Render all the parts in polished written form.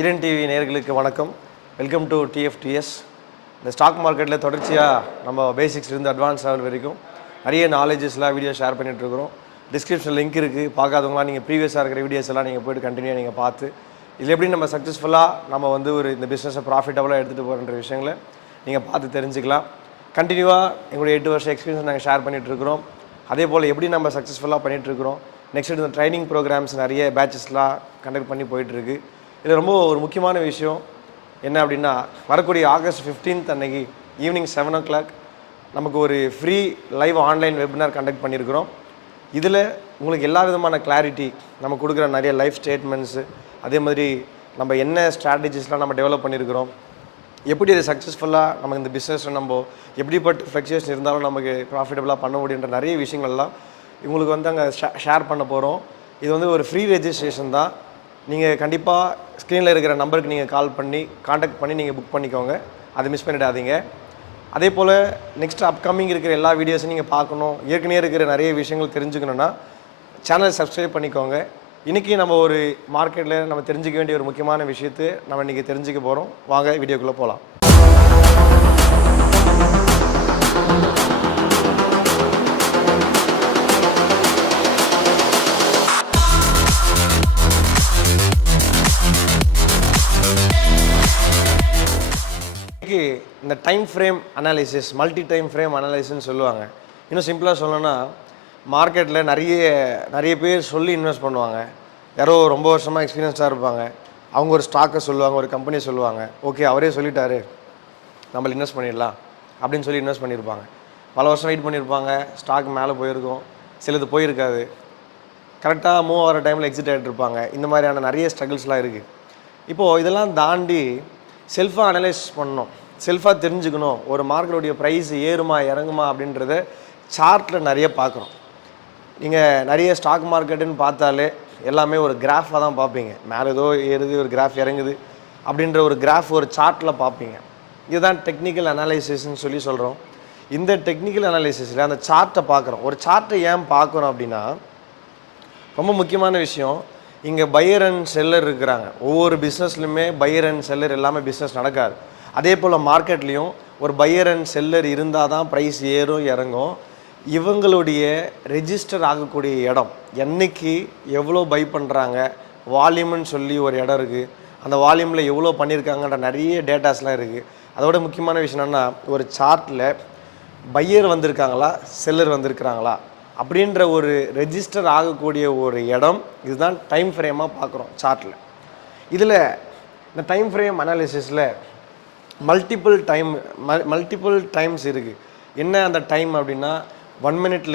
ஈரன் TV நேயர்களுக்கு வணக்கம். Welcome to TFTS. இந்த ஸ்டாக் மார்க்கெட்டில் தொடர்ச்சியாக நம்ம பேசிக்ஸ்லேருந்து அட்வான்ஸ் லெவல் வரைக்கும் நிறைய நாலேஜஸ்லாம் வீடியோ ஷேர் பண்ணிகிட்ருக்குறோம். டிஸ்கிரிப்ஷன் லிங்க் இருக்குது. பார்க்காதவங்களாம் நீங்கள் ப்ரீவியஸாக இருக்கிற வீடியோஸ் எல்லாம் நீங்கள் போய்ட்டு கண்டினியூ நீங்கள் பார்த்து இதில் எப்படி நம்ம சக்ஸஸ்ஃபுல்லாக நம்ம இந்த பிஸ்னஸை ப்ராஃபிட்டபுளாக எடுத்துகிட்டு போகிற விஷயங்களை நீங்கள் பார்த்து தெரிஞ்சுக்கலாம். கண்டினியூவாக எங்களுடைய 8 வருஷம் எக்ஸ்பீரியன்ஸ் நாங்கள் ஷேர் பண்ணிகிட்ருக்குறோம். அதே போல் எப்படி நம்ம சக்ஸஸ்ஃபுல்லாக பண்ணிகிட்ருக்குறோம். நெக்ஸ்ட் இந்த ட்ரைனிங் ப்ரோக்ராம்ஸ் நிறைய பேட்சஸ்லாம் கண்டக்ட் பண்ணி போயிட்டுருக்கு. இதில் ரொம்ப ஒரு முக்கியமான விஷயம் என்ன அப்படின்னா, வரக்கூடிய ஆகஸ்ட் 15 அன்னைக்கு ஈவினிங் 7 o'clock நமக்கு ஒரு free live online webinar conduct பண்ணியிருக்கிறோம். இதில் உங்களுக்கு எல்லா விதமான கிளாரிட்டி நம்ம கொடுக்குற நிறைய லைஃப் ஸ்டேட்மெண்ட்ஸு, அதே மாதிரி நம்ம என்ன ஸ்ட்ராட்டஜிஸ்லாம் நம்ம டெவலப் பண்ணியிருக்கிறோம், எப்படி அது சக்ஸஸ்ஃபுல்லாக நமக்கு இந்த பிஸ்னஸில் நம்ம எப்படிப்பட்ட ஃப்ளக்சுவேஷன் இருந்தாலும் நமக்கு ப்ராஃபிட்டபுளாக பண்ண முடியுன்ற நிறைய விஷயங்கள்லாம் உங்களுக்கு அங்கே ஷேர் பண்ண போகிறோம். இது ஒரு ஃப்ரீ ரெஜிஸ்ட்ரேஷன் தான். நீங்கள் கண்டிப்பாக ஸ்க்ரீனில் இருக்கிற நம்பருக்கு நீங்கள் கால் பண்ணி காண்டாக்ட் பண்ணி நீங்கள் புக் பண்ணிக்கோங்க. அதை மிஸ் பண்ணிடாதீங்க. அதே போல் நெக்ஸ்ட் அப்கமிங் இருக்கிற எல்லா வீடியோஸும் நீங்கள் பார்க்கணும், ஏற்கனவே இருக்கிற நிறைய விஷயங்கள் தெரிஞ்சுக்கணுன்னா சேனலை சப்ஸ்கிரைப் பண்ணிக்கோங்க. இன்றைக்கி நம்ம ஒரு மார்க்கெட்டில் நம்ம தெரிஞ்சிக்க வேண்டிய ஒரு முக்கியமான விஷயத்தை நம்ம இன்றைக்கி தெரிஞ்சுக்க போகிறோம். வாங்க வீடியோக்குள்ளே போகலாம். இந்த time frame analysis, multi time frame அனாலிசிஸ்ன்னு சொல்லுவாங்க. இன்னும் சிம்பிளாக சொல்லணும்னா, மார்க்கெட்டில் நிறைய பேர் சொல்லி இன்வெஸ்ட் பண்ணுவாங்க. யாரோ ரொம்ப வருஷமாக எக்ஸ்பீரியன்ஸாக இருப்பாங்க. அவங்க ஒரு ஸ்டாக்கை சொல்லுவாங்க, ஒரு கம்பெனியை சொல்லுவாங்க. ஓகே, அவரே சொல்லிட்டாரு, நம்ம இன்வெஸ்ட் பண்ணிடலாம் அப்படின்னு சொல்லி இன்வெஸ்ட் பண்ணியிருப்பாங்க. பல வருஷம் வெயிட் பண்ணியிருப்பாங்க. ஸ்டாக் மேலே போயிருக்கும், சிலது போயிருக்காது. கரெக்டாக மூவ் ஆகிற டைமில் எக்ஸிட் ஆகிட்டு இருப்பாங்க. இந்த மாதிரியான நிறைய ஸ்ட்ரகிள்ஸ்லாம் இருக்குது. இப்போது இதெல்லாம் தாண்டி செல்ஃபாக அனலைஸ் பண்ணணும், செல்ஃபாக தெரிஞ்சுக்கணும். ஒரு மார்க்கெட்டுடைய ப்ரைஸ் ஏறுமா இறங்குமா அப்படின்றத சார்ட்டில் நிறைய பார்க்குறோம். நீங்கள் நிறைய ஸ்டாக் மார்க்கெட்டுன்னு பார்த்தாலே எல்லாமே ஒரு கிராஃபாக தான் பார்ப்பீங்க. மேலே ஏதோ ஏறுது, ஒரு கிராஃப் இறங்குது அப்படின்ற ஒரு கிராஃப் ஒரு சார்ட்டில் பார்ப்பீங்க. இதுதான் டெக்னிக்கல் அனாலிசிஸ்ன்னு சொல்லி சொல்கிறோம். இந்த டெக்னிக்கல் அனாலிசிஸில் அந்த சார்ட்டை பார்க்குறோம். ஒரு சார்ட்டை ஏன் பார்க்குறோம் அப்படின்னா, ரொம்ப முக்கியமான விஷயம், இங்கே பையர் அண்ட் செல்லர் இருக்கிறாங்க. ஒவ்வொரு பிஸ்னஸ்லையுமே பையர் அண்ட் செல்லர் எல்லாமே பிஸ்னஸ் நடக்காது. அதே போல் மார்க்கெட்லேயும் ஒரு பையர் அண்ட் செல்லர் இருந்தால் தான் ப்ரைஸ் ஏறும் இறங்கும். இவங்களுடைய ரெஜிஸ்டர் ஆகக்கூடிய இடம், என்றைக்கு எவ்வளோ பை பண்ணுறாங்க, வால்யூம்னு சொல்லி ஒரு இடம் இருக்குது. அந்த வால்யூமில் எவ்வளோ பண்ணியிருக்காங்கன்ற நிறைய டேட்டாஸ்லாம் இருக்குது. அதோட முக்கியமான விஷயம் என்னென்னா, ஒரு சார்ட்டில் பையர் வந்திருக்காங்களா செல்லர் வந்திருக்கிறாங்களா அப்படின்ற ஒரு ரெஜிஸ்டர் ஆகக்கூடிய ஒரு இடம், இதுதான் டைம் ஃப்ரேமாக பார்க்குறோம் சார்ட்டில். இதில் இந்த டைம் ஃப்ரேம் அனாலிசிஸில் மல்டிபிள் டைம்ஸ் இருக்குது. என்ன அந்த டைம் அப்படின்னா, 1 minute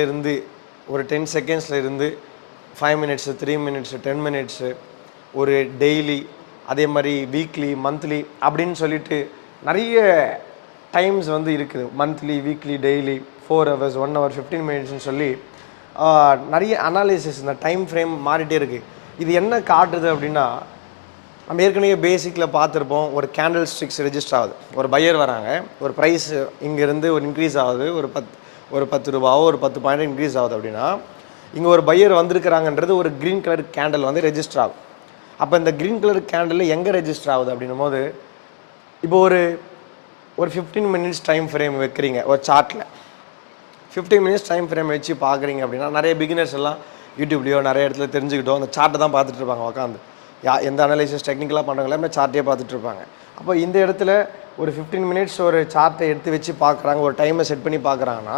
ஒரு 10 seconds இருந்து 5 minutes, 3 minutes, 10 minutes, ஒரு டெய்லி, அதே மாதிரி வீக்லி, மந்த்லி அப்படின்னு சொல்லிட்டு நிறைய டைம்ஸ் இருக்குது. Monthly, weekly, daily, 4 hours, 1 hour, 15 minutesன்னு சொல்லி நிறைய அனாலிசிஸ் இந்த டைம் ஃப்ரேம் மாறிட்டே இருக்குது. இது என்ன காட்டுது அப்படின்னா, நம்ம ஏற்கனவே பேசிக்கில் பார்த்துருப்போம். ஒரு கேண்டில் ஸ்டிக்ஸ் ரெஜிஸ்டர் ஆகுது. ஒரு பையர் வராங்க, ஒரு ப்ரைஸ் இங்கேருந்து ஒரு இன்க்ரீஸ் ஆகுது, ஒரு 10 ரூபாவோ ஒரு 10 பாயிண்ட் இன்க்ரீஸ் ஆகுது அப்படின்னா, இங்கே ஒரு பையர் வந்திருக்கிறாங்கன்றது ஒரு க்ரீன் கலர் கேண்டில் ரெஜிஸ்டர் ஆகும். அப்போ இந்த க்ரீன் கலர் கேண்டில் எங்கே ரெஜிஸ்டர் ஆகுது அப்படின்னும் போது, இப்போ ஒரு 15 minutes டைம் ஃப்ரேம் வைக்கிறீங்க ஒரு சார்ட்டில். 15 minutes டைம் ஃப்ரேம் வச்சு பார்க்குறீங்க அப்படின்னா, நிறைய பிகினர்ஸ் எல்லாம் யூடியூப்லேயோ நிறைய இடத்துல தெரிஞ்சுக்கிட்டோம், அந்த சார்ட்டை தான் பார்த்துட்டு இருப்பாங்க உட்காந்து. எந்த அனாலிசிஸ் டெக்னிக்கலாக பண்ணுறாங்களே சார்ட்டே பார்த்துட்டு இருப்பாங்க. அப்போ இந்த இடத்துல ஒரு 15 minutes ஒரு சார்ட்டை எடுத்து வச்சு பார்க்குறாங்க, ஒரு டைமை செட் பண்ணி பார்க்குறாங்கன்னா,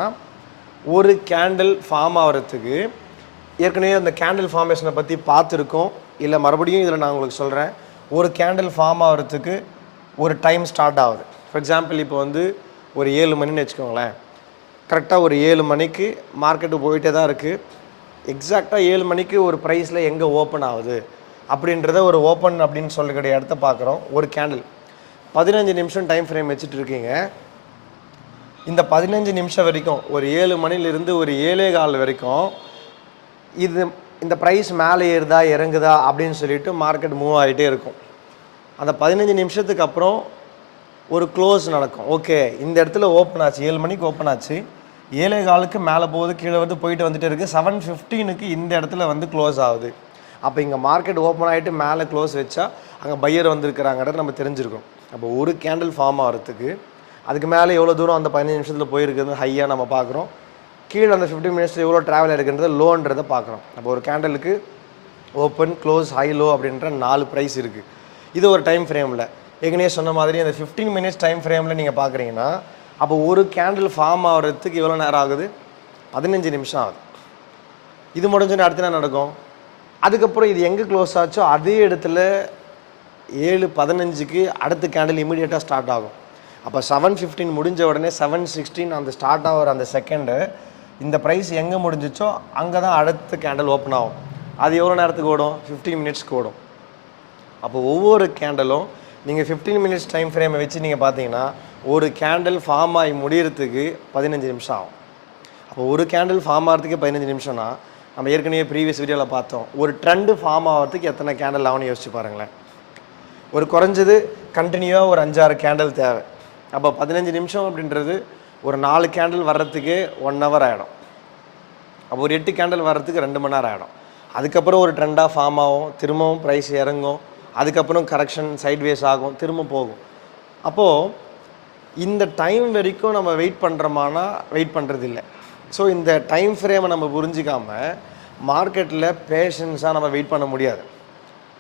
ஒரு கேண்டில் ஃபார்ம் ஆகிறதுக்கு ஏற்கனவே அந்த கேண்டில் ஃபார்மேஷனை பற்றி பார்த்துருக்கோம். இல்லை மறுபடியும் இதில் நான் உங்களுக்கு சொல்கிறேன். ஒரு கேண்டில் ஃபார்ம் ஆகிறதுக்கு ஒரு டைம் ஸ்டார்ட் ஆகுது. ஃபார் எக்ஸாம்பிள், இப்போ ஒரு 7 மணின்னு வச்சுக்கோங்களேன். கரெக்டாக ஒரு 7 மணிக்கு மார்க்கெட்டு போயிட்டே தான் இருக்குது. எக்ஸாக்டாக 7 மணிக்கு ஒரு ப்ரைஸில் எங்கே ஓப்பன் ஆகுது அப்படின்றத ஒரு ஓப்பன் அப்படின்னு சொல்லக்கூடிய இடத்த பார்க்குறோம். ஒரு கேண்டில் 15 நிமிஷம் டைம் ஃப்ரேம் வச்சுட்டு இருக்கீங்க. இந்த 15 நிமிஷம் வரைக்கும், ஒரு 7 மணிலிருந்து ஒரு 7:15 வரைக்கும் இந்த ப்ரைஸ் மேலே ஏறுதா இறங்குதா அப்படின்னு சொல்லிட்டு மார்க்கெட் மூவ் ஆகிட்டே இருக்கும். அந்த 15 நிமிஷத்துக்கு அப்புறம் ஒரு க்ளோஸ் நடக்கும். ஓகே, இந்த இடத்துல ஓப்பன் ஆச்சு, 7 மணிக்கு ஓப்பன் ஆச்சு, 7:15 மேலே போகுது, கீழே போயிட்டு வந்துட்டு இருக்குது. 7:15 இந்த இடத்துல க்ளோஸ் ஆகுது. அப்போ இங்கே மார்க்கெட் ஓப்பன் ஆகிட்டு மேலே க்ளோஸ் வச்சா அங்கே பையர் வந்திருக்கிறாங்கிறது நம்ம தெரிஞ்சிருக்கோம். அப்போ ஒரு கேண்டில் ஃபார்ம் ஆகிறதுக்கு அதுக்கு மேலே எவ்வளோ தூரம் அந்த 15 நிமிஷத்தில் போயிருக்குது ஹையாக நம்ம பார்க்குறோம், கீழே அந்த 15 மினிட்ஸில் எவ்வளோ ட்ராவல் இருக்குன்றது லோன்றதை பார்க்குறோம். அப்போ ஒரு கேண்டலுக்கு ஓப்பன், க்ளோஸ், ஹை, லோ அப்படின்ற 4 ப்ரைஸ் இருக்குது. இது ஒரு டைம் ஃப்ரேமில் ஏற்கனவே சொன்ன மாதிரி அந்த 15 மினிட்ஸ் டைம் ஃப்ரேமில் நீங்கள் பார்க்குறீங்கன்னா அப்போ ஒரு கேண்டில் ஃபார்ம் ஆகிறதுக்கு எவ்வளோ நேரம் ஆகுது? 15 நிமிஷம் ஆகுது. இது முடிஞ்சோன்னு அடுத்து என்ன நடக்கும்? அதுக்கப்புறம் இது எங்கே க்ளோஸ் ஆச்சோ அதே இடத்துல 7:15க்கு அடுத்த கேண்டில் இமீடியட்டாக ஸ்டார்ட் ஆகும். அப்போ 7:15 முடிஞ்ச உடனே 7:16 அந்த ஸ்டார்ட் ஆகிற அந்த செகண்டு இந்த ப்ரைஸ் எங்கே முடிஞ்சிச்சோ அங்கே தான் அடுத்த கேண்டில் ஓப்பன் ஆகும். அது எவ்வளோ நேரத்துக்கு ஓடும்? 15 மினிட்ஸ்க்கு ஓடும். அப்போ ஒவ்வொரு கேண்டலும் நீங்கள் 15 மினிட்ஸ் டைம் ஃப்ரேமை வச்சு நீங்கள் பார்த்தீங்கன்னா ஒரு கேண்டில் ஃபார்ம் ஆகி முடியறதுக்கு 15 நிமிஷம் ஆகும். அப்போ ஒரு கேண்டில் ஃபார்ம் ஆகிறதுக்கு 15 நிமிஷம்னா நம்ம ஏற்கனவே ப்ரீவியஸ் வீடியோவில் பார்த்தோம், ஒரு ட்ரெண்டு ஃபார்ம் ஆகிறதுக்கு எத்தனை கேண்டில் ஆகும்னு யோசிச்சு பாருங்களேன். ஒரு குறைஞ்சது கண்டினியூவாக ஒரு 5-6 கேண்டில் தேவை. அப்போ 15 நிமிஷம் அப்படின்றது ஒரு 4 கேண்டில் வர்றதுக்கு 1 ஹவர் ஆகிடும். அப்போ ஒரு 8 கேண்டில் வர்றதுக்கு 2 மணி நேரம் ஆகிடும். அதுக்கப்புறம் ஒரு ட்ரெண்டாக ஃபார்ம் ஆகும், திரும்பவும் ப்ரைஸ் இறங்கும், அதுக்கப்புறம் கரெக்ஷன் சைட்வேஸ் ஆகும், திரும்ப போகும். அப்போது இந்த டைம் வரைக்கும் நம்ம வெயிட் பண்ணுறோமானா வெயிட் பண்ணுறது இல்லை. ஸோ இந்த டைம் ஃப்ரேமை நம்ம புரிஞ்சிக்காமல் மார்க்கெட்டில் பேஷன்ஸாக நம்ம வெயிட் பண்ண முடியாது.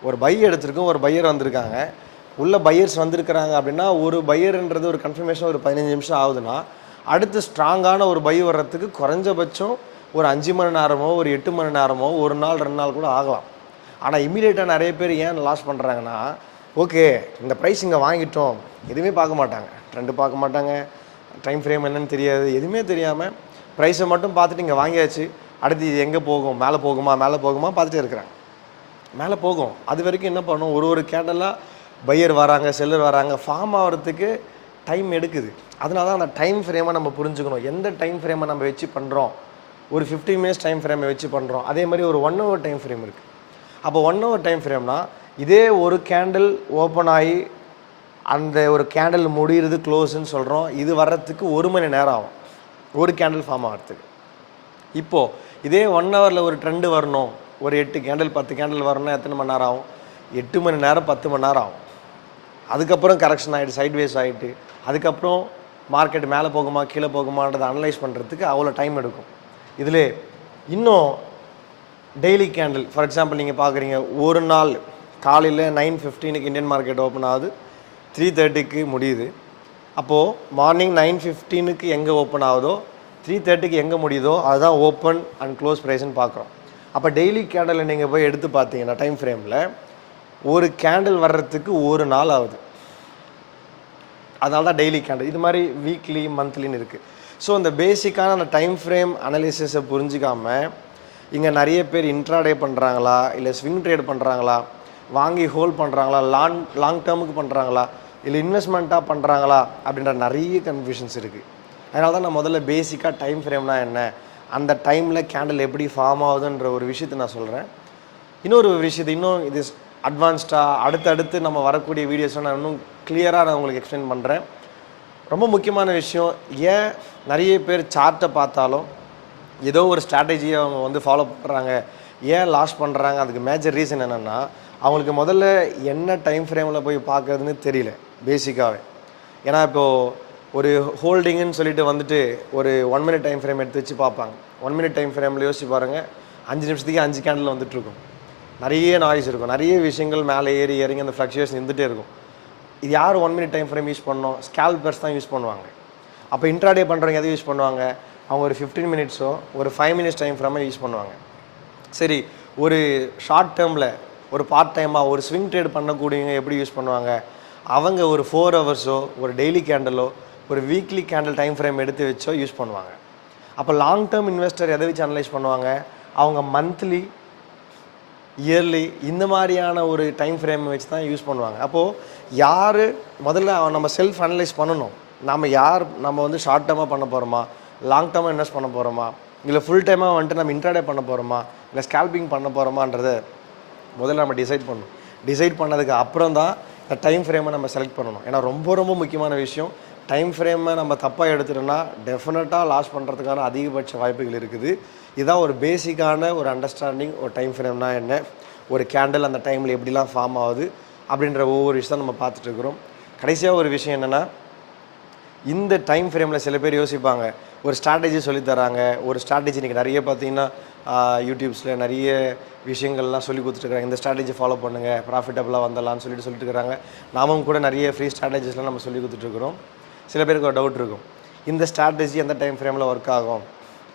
ஒரு பை எடுத்திருக்கோம், ஒரு பையர் வந்திருக்காங்க, உள்ள பையர்ஸ் வந்திருக்கிறாங்க அப்படின்னா ஒரு பையர்ன்றது ஒரு கன்ஃபர்மேஷன் ஒரு 15 நிமிஷம் ஆகுதுன்னா அடுத்து ஸ்ட்ராங்கான ஒரு பை வர்றதுக்கு குறைஞ்சபட்சம் ஒரு 5 மணி நேரமோ ஒரு 8 மணி நேரமோ 1 நாள் 2 நாள் கூட ஆகலாம். ஆனால் இமீடியட்டாக நிறைய பேர் ஏன் லாஸ் பண்ணுறாங்கன்னா, ஓகே இந்த ப்ரைஸ் இங்கே வாங்கிட்டோம், எதுவுமே பார்க்க மாட்டாங்க, ட்ரெண்டு பார்க்க மாட்டாங்க, டைம் ஃப்ரேம் என்னன்னு தெரியாது, எதுவுமே தெரியாமல் ப்ரைஸை மட்டும் பார்த்துட்டு இங்கே வாங்கியாச்சு, அடுத்து இது எங்கே போகும், மேலே போகுமா பார்த்துட்டே இருக்கிறாங்க. மேலே போகும், அது வரைக்கும் என்ன பண்ணும், ஒரு கேண்டலாக பையர் வராங்க, செல்லர் வராங்க, ஃபார்ம் ஆகிறதுக்கு டைம் எடுக்குது. அதனால தான் அந்த டைம் ஃப்ரேமை நம்ம புரிஞ்சுக்கணும். எந்த டைம் ஃப்ரேமை நம்ம வச்சு பண்ணுறோம், ஒரு 15 மினிட்ஸ் டைம் ஃப்ரேமை வச்சு பண்ணுறோம், அதே மாதிரி ஒரு 1 ஹவர் டைம் ஃப்ரேம் இருக்குது. அப்போ 1 ஹவர் டைம் ஃப்ரேம்னா இதே ஒரு கேண்டில் ஓப்பன் ஆகி அந்த ஒரு கேண்டில் முடிகிறது க்ளோஸ்ன்னு சொல்கிறோம், இது வர்றதுக்கு 1 மணி நேரம் ஆகும் ஒரு கேண்டில் ஃபார்ம் ஆகிறதுக்கு. இப்போது இதே 1 ஹவரில் ஒரு ட்ரெண்டு வரணும், ஒரு 8 கேண்டில் 10 கேண்டில் வரணும்னா எத்தனை மணி நேரம் ஆகும்? 8 மணி நேரம் 10 மணி நேரம் ஆகும். அதுக்கப்புறம் கரெக்ஷன் ஆகிட்டு சைட்வேஸ் ஆகிட்டு அதுக்கப்புறம் மார்க்கெட் மேலே போகுமா கீழே போகுமான்றதை அனலைஸ் பண்ணுறதுக்கு அவ்வளோ டைம் எடுக்கும். இதில் இன்னும் டெய்லி கேண்டில் ஃபார் எக்ஸாம்பிள் நீங்கள் பார்க்குறீங்க, ஒரு நாள் காலையில் 9:15க்கு இந்தியன் மார்க்கெட் ஓப்பன் ஆகுது, 3:30க்கு முடியுது. அப்போது மார்னிங் 9:15க்கு எங்கே ஓப்பன் ஆகுதோ 3:30க்கு எங்கே முடியுதோ அதுதான் ஓப்பன் அண்ட் க்ளோஸ் ப்ரைஸ்ன்னு பார்க்குறோம். அப்போ டெய்லி கேண்டில் நீங்கள் போய் எடுத்து பார்த்தீங்கன்னா டைம் ஃப்ரேமில் ஒரு கேண்டில் வர்றதுக்கு 1 நாள் ஆகுது. அதனால தான் டெய்லி கேண்டில். இது மாதிரி வீக்லி மந்த்லின்னு இருக்குது. ஸோ இந்த பேசிக்கான அந்த டைம் ஃப்ரேம் அனாலிசிஸை புரிஞ்சிக்காமல் இங்கே நிறைய பேர் இன்ட்ராடே பண்ணுறாங்களா, இல்லை ஸ்விங் ட்ரேட் பண்ணுறாங்களா, வாங்கி ஹோல்ட் பண்ணுறாங்களா, லாங் டேர்முக்கு பண்ணுறாங்களா, இல்லை இன்வெஸ்ட்மெண்ட்டாக பண்ணுறாங்களா அப்படின்ற நிறைய கன்ஃபியூஷன்ஸ் இருக்குது. அதனால தான் நான் முதல்ல பேசிக்காக டைம் ஃப்ரேம்னா என்ன, அந்த டைமில் கேண்டில் எப்படி ஃபார்ம் ஆகுதுன்ற ஒரு விஷயத்தை நான் சொல்கிறேன். இன்னொரு விஷயத்தை இன்னும் இது அட்வான்ஸ்டாக அடுத்தடுத்து நம்ம வரக்கூடிய வீடியோஸை நான் இன்னும் கிளியராக நான் உங்களுக்கு எக்ஸ்பிளைன் பண்ணுறேன். ரொம்ப முக்கியமான விஷயம், ஏன் நிறைய பேர் சார்ட்டை பார்த்தாலும் ஏதோ ஒரு ஸ்ட்ராட்டஜியை அவங்க ஃபாலோ பண்ணுறாங்க, ஏன் லாஸ் பண்ணுறாங்க, அதுக்கு மேஜர் ரீசன் என்னென்னா அவங்களுக்கு முதல்ல என்ன டைம் ஃப்ரேமில் போய் பார்க்குறதுன்னு தெரியல பேசிக்காகவே. ஏன்னா இப்போது ஒரு ஹோல்டிங்குன்னு சொல்லிட்டு ஒரு 1 மினிட் டைம் ஃப்ரேம் எடுத்து வச்சு பார்ப்பாங்க. 1 மினிட் டைம் ஃப்ரேமில் யோசிச்சு பாருங்கள், 5 நிமிஷத்துக்கு 5 கேண்டில் வந்துட்டுருக்கும், நிறைய நாய்ஸ் இருக்கும், நிறைய விஷயங்கள் மேலே ஏறி இறங்கி அந்த ஃப்ளக்சுவேஷன் இருந்துகிட்டே இருக்கும். இது யார் 1 மினிட் டைம் ஃப்ரேம் யூஸ் பண்ணோம்? ஸ்கேல்பர்ஸ் தான் யூஸ் பண்ணுவாங்க. அப்போ இன்ட்ராடே பண்ணுறவங்க எதை யூஸ் பண்ணுவாங்க? அவங்க ஒரு 15 மினிட்ஸோ ஒரு 5 மினிட்ஸ் டைம் ஃப்ரேமை யூஸ் பண்ணுவாங்க. சரி, ஒரு ஷார்ட் டேர்மில் ஒரு பார்ட் டைமாக ஒரு ஸ்விங் ட்ரேட் பண்ணக்கூடியவங்க எப்படி யூஸ் பண்ணுவாங்க? அவங்க ஒரு 4 ஹவர்ஸோ ஒரு டெய்லி கேண்டலோ ஒரு வீக்லி கேண்டில் டைம் ஃப்ரேம் எடுத்து வச்சோ யூஸ் பண்ணுவாங்க. அப்போ லாங் டேர்ம் இன்வெஸ்டர் எதை வச்சு அனலைஸ் பண்ணுவாங்க? அவங்க மந்த்லி, இயர்லி இந்த மாதிரியான ஒரு டைம் ஃப்ரேம் வச்சு தான் யூஸ் பண்ணுவாங்க. அப்போது யார் முதல்ல நம்ம செல்ஃப் அனலைஸ் பண்ணணும். நம்ம ஷார்ட் டேர்மாக பண்ண போகிறோமா, லாங் டேர்மாக இன்வெஸ்ட் பண்ண போகிறோமா, இல்லை ஃபுல் டைமாக நம்ம இன்ட்ராடே பண்ண போகிறோமா, இல்லை ஸ்கேல்பிங் பண்ண போகிறோமான்றதை முதல்ல நம்ம டிசைட் பண்ணணும். டிசைட் பண்ணதுக்கு அப்புறம் தான் இந்த டைம் ஃப்ரேமை நம்ம செலக்ட் பண்ணணும். ஏன்னா ரொம்ப ரொம்ப முக்கியமான விஷயம், டைம் ஃப்ரேமை நம்ம தப்பாக எடுத்துட்டோம்னா டெஃபினட்டாக லாஸ் பண்ணுறதுக்கான அதிகபட்ச வாய்ப்புகள் இருக்குது. இதுதான் ஒரு பேசிக்கான ஒரு அண்டர்ஸ்டாண்டிங். ஒரு டைம் ஃப்ரேம்னா என்ன, ஒரு கேண்டில் அந்த டைமில் எப்படிலாம் ஃபார்ம் ஆகுது அப்படின்ற ஒவ்வொரு விஷயம் நம்ம பார்த்துட்ருக்குறோம். கடைசியாக ஒரு விஷயம் என்னென்னா, இந்த டைம் ஃப்ரேமில் சில பேர் யோசிப்பாங்க, ஒரு ஸ்ட்ராட்டஜி சொல்லித்தராங்க. ஒரு ஸ்ட்ராட்டஜி இன்றைக்கி நிறைய பார்த்தீங்கன்னா யூடியூப்ஸில் நிறைய விஷயங்கள்லாம் சொல்லி கொடுத்துட்ருக்காங்க. இந்த ஸ்ட்ராட்டஜி ஃபாலோ பண்ணுங்கள், ப்ராஃபிட்டபுளாக வந்துடலான்னு சொல்லிட்டு இருக்கிறாங்க. நாமும் கூட நிறைய ஃப்ரீ ஸ்ட்ராட்டஜிஸ்லாம் நம்ம சொல்லி கொடுத்துட்ருக்குறோம். சில பேருக்கு ஒரு டவுட் இருக்கும், இந்த ஸ்ட்ராட்டஜி எந்த டைம் ஃப்ரேமில் ஒர்க் ஆகும்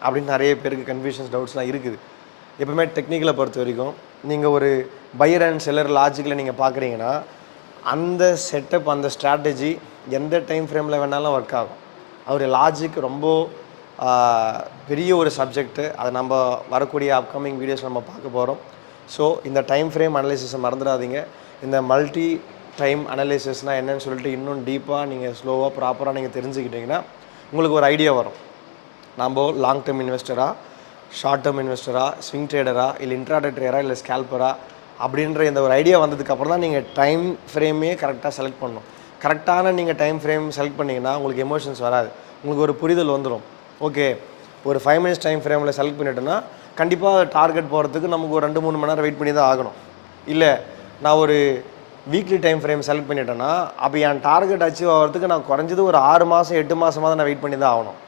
அப்படின்னு நிறைய பேருக்கு கன்ஃபியூஷன்ஸ், டவுட்ஸ்லாம் இருக்குது. எப்பவுமே டெக்னிக்கலை பொறுத்த வரைக்கும் நீங்கள் ஒரு பையர் அண்ட் செல்லர் லாஜிக்கில் நீங்கள் பார்க்குறீங்கன்னா, அந்த செட்டப், அந்த ஸ்ட்ராட்டஜி எந்த டைம் ஃப்ரேமில் வேணாலும் ஒர்க் ஆகும். அவருடைய லாஜிக் ரொம்ப பெரிய ஒரு சப்ஜெக்ட்டு. அதை நம்ம வரக்கூடிய அப்கமிங் வீடியோஸ் நம்ம பார்க்க போகிறோம். ஸோ இந்த டைம் ஃப்ரேம் அனலைசிஸை மறந்துடாதீங்க. இந்த மல்டி டைம் அனலைசிஸ்னால் என்னன்னு சொல்லிட்டு இன்னும் டீப்பாக நீங்கள் ஸ்லோவாக ப்ராப்பராக நீங்கள் தெரிஞ்சுக்கிட்டிங்கன்னா உங்களுக்கு ஒரு ஐடியா வரும். நம்ம லாங் டேர்ம் இன்வெஸ்டரா, ஷார்ட் டேர்ம் இன்வெஸ்டரா, ஸ்விங் ட்ரேடரா, இல்லை இன்ட்ராடே ட்ரேடரா, இல்லை ஸ்கேல்பரா அப்படின்ற இந்த ஒரு ஐடியா வந்ததுக்கப்புறம் தான் நீங்கள் டைம் ஃப்ரேமே கரெக்டாக செலக்ட் பண்ணணும். கரெக்டான நீங்கள் டைம் ஃப்ரேம் செலக்ட் பண்ணிங்கன்னா உங்களுக்கு எமோஷன்ஸ் வராது. உங்களுக்கு ஒரு புரிதல் வந்துடும். ஓகே, ஒரு 5 மினிட்ஸ் டைம் ஃப்ரேமில் செலக்ட் பண்ணிட்டோன்னா கண்டிப்பாக டார்கெட் போகிறதுக்கு நமக்கு ஒரு 2-3 மணி நேரம் வெயிட் பண்ணி தான் ஆகணும். இல்லை நான் ஒரு வீக்லி டைம் ஃப்ரேம் செலக்ட் பண்ணிட்டேன்னா அப்போ என் டார்கெட் அச்சீவ் ஆகிறதுக்கு நான் குறைஞ்சது ஒரு 6 மாதம் 8 மாதமாக தான் நான் வெயிட் பண்ணி தான் ஆகணும்.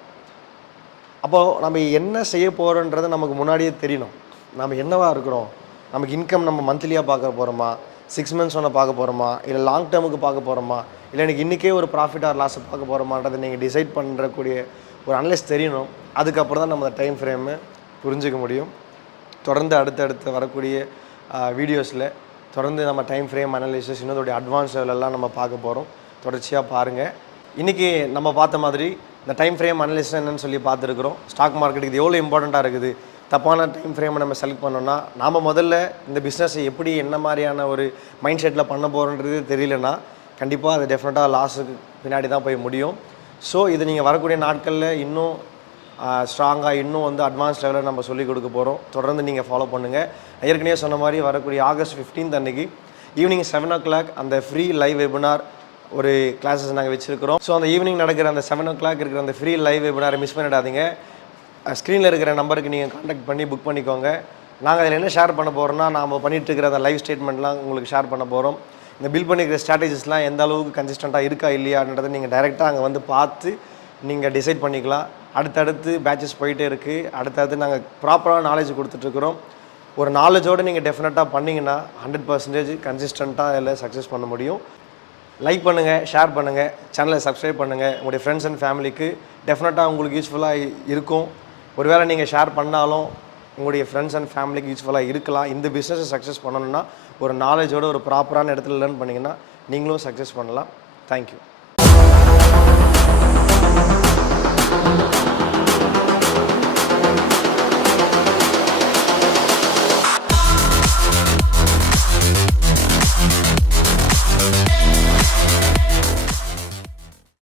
அப்போது நம்ம என்ன செய்ய போகிறோன்றது நமக்கு முன்னாடியே தெரியணும். நம்ம என்னவாக இருக்கிறோம், நமக்கு இன்கம் நம்ம மந்த்லியாக பார்க்க போகிறோமா, 6 மந்த்ஸ் ஒன்று பார்க்க போகிறோமா, இல்லை லாங் டேர்முக்கு பார்க்க போகிறோமா, இல்லை எனக்கு இன்றைக்கே ஒரு ப்ராஃபிட் ஆர் லாஸை பார்க்க போகிறோமான்றதை நீங்கள் டிசைட் பண்ணுறக்கூடிய ஒரு அனலைஸ் தெரியணும். அதுக்கப்புறம் தான் நம்ம டைம் ஃப்ரேமை புரிஞ்சிக்க முடியும். தொடர்ந்து அடுத்தடுத்து வரக்கூடிய வீடியோஸில் தொடர்ந்து நம்ம டைம் ஃப்ரேம் அனலைசிஸ் இன்னொரு அட்வான்ஸ் லெவலெல்லாம் நம்ம பார்க்க போகிறோம். தொடர்ச்சியாக பாருங்கள். இன்றைக்கி நம்ம பார்த்த மாதிரி இந்த டைம் ஃப்ரேம் அனலைசிஸ் என்னென்னு சொல்லி பார்த்துருக்குறோம். ஸ்டாக் மார்க்கெட்டுக்கு இது எவ்வளோ இம்பார்ட்டண்ட்டாக இருக்குது. தப்பான டைம் ஃப்ரேமை நம்ம செலக்ட் பண்ணோன்னா நாம் முதல்ல இந்த பிஸ்னஸை எப்படி என்ன மாதிரியான ஒரு மைண்ட் செட்டில் பண்ண போகிறோன்றது தெரியலனா கண்டிப்பாக அது டெஃபினட்டாக லாஸுக்கு பின்னாடி தான் போய் முடியும். ஸோ இது நீங்கள் வரக்கூடிய நாட்களில் இன்னும் ஸ்ட்ராங்காக இன்னும் அட்வான்ஸ் லெவலில் நம்ம சொல்லிக் கொடுக்க போகிறோம். தொடர்ந்து நீங்கள் ஃபாலோ பண்ணுங்கள். ஏற்கனவே சொன்ன மாதிரி வரக்கூடிய ஆகஸ்ட் 15 அன்றைக்கி ஈவினிங் 7 o'clock அந்த ஃப்ரீ லைவ் வெபினார் ஒரு கிளாஸஸ் நாங்கள் வச்சுருக்கிறோம். ஸோ அந்த ஈவினிங் நடக்கிற அந்த 7 o'clock இருக்கிற அந்த ஃப்ரீ லைவ் வெபினாரை மிஸ் பண்ணிடாதீங்க. ஸ்க்ரீனில் இருக்கிற நம்பருக்கு நீங்கள் கான்டாக்ட் பண்ணி புக் பண்ணிக்கோங்க. நாங்கள் அதில் என்ன ஷேர் பண்ண போகிறோம்னா, நாம் பண்ணிகிட்டு இருக்கிற அந்த லைவ் ஸ்டேட்மெண்ட்லாம் உங்களுக்கு ஷேர் பண்ண போகிறோம். இந்த பில் பண்ணிக்கிற ஸ்ட்ராட்டஜிஸ்லாம் எந்த அளவுக்கு கன்சிஸ்டண்ட்டாக இருக்கா இல்லையான்றதை நீங்கள் டைரெக்டாக அங்கே பார்த்து நீங்கள் டிசைட் பண்ணிக்கலாம். அடுத்தடுத்து பேட்சஸ் போயிட்டே இருக்குது. அடுத்தடுத்து நாங்கள் ப்ராப்பராக நாலேஜ் கொடுத்துட்ருக்குறோம். ஒரு நாலேஜோடு நீங்கள் டெஃபினட்டாக பண்ணிங்கன்னா 100% கன்சிஸ்டண்ட்டாக அதில் சக்ஸஸ் பண்ண முடியும். லைக் பண்ணுங்கள், ஷேர் பண்ணுங்கள், சேனலை சப்ஸ்கிரைப் பண்ணுங்கள். உங்களுடைய ஃப்ரெண்ட்ஸ் அண்ட் ஃபேமிலிக்கு டெஃபினட்டாக உங்களுக்கு யூஸ்ஃபுல்லாக இருக்கும். ஒருவேளை நீங்கள் ஷேர் பண்ணாலும் உங்களுடைய ஃப்ரெண்ட்ஸ் அண்ட் ஃபேமிலிக்கு யூஸ்ஃபுல்லாக இருக்கலாம். இந்த பிஸ்னஸை சக்ஸஸ் பண்ணணுன்னா ஒரு நாலேஜோடு ஒரு ப்ராப்பரான இடத்துல லேர்ன் பண்ணிங்கன்னா நீங்களும் சக்ஸஸ் பண்ணலாம். தேங்க்யூ.